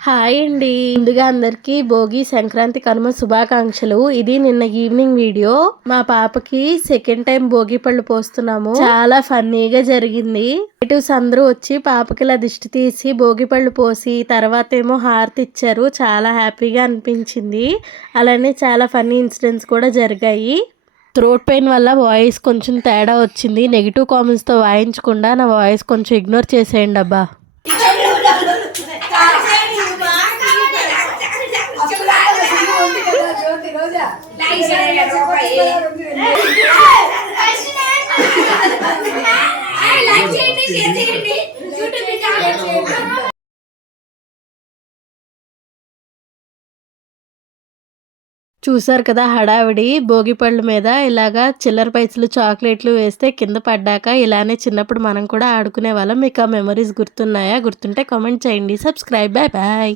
Hi అండి. ముందుగా అందరికీ భోగి, సంక్రాంతి, కనుమ శుభాకాంక్షలు. ఇది నిన్న ఈవినింగ్ వీడియో. మా పాపకి సెకండ్ టైం భోగి పళ్ళు పోస్తున్నాము. చాలా ఫన్నీగా జరిగింది. రిలేటివ్స్ అందరూ వచ్చి పాపకి ఇలా దిష్టి తీసి భోగి పళ్ళు పోసి తర్వాత ఏమో హారతి ఇచ్చారు. చాలా హ్యాపీగా అనిపించింది. అలానే చాలా ఫన్నీ ఇన్సిడెంట్స్ కూడా జరిగాయి. థ్రోట్ పెయిన్ వల్ల వాయిస్ కొంచెం తేడా వచ్చింది. నెగిటివ్ కామెంట్స్తో వాయించకుండా నా వాయిస్ కొంచెం ఇగ్నోర్ చేసేయండి అబ్బా. చూసారు కదా హడావిడి. భోగిపళ్ళు మీద ఇలాగా చిల్లర పైసలు చాక్లెట్లు వేస్తే కింద పడ్డాక ఇలానే చిన్నప్పుడు మనం కూడా ఆడుకునే వాళ్ళం. మీకు ఆ మెమరీస్ గుర్తున్నాయా? గుర్తుంటే కామెంట్ చేయండి. సబ్స్క్రైబ్. Bye bye.